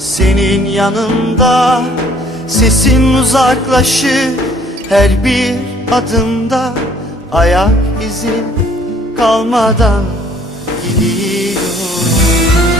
senin yanında Sesim uzaklaşı her bir adımda Ayak izim kalmadan gidiyorum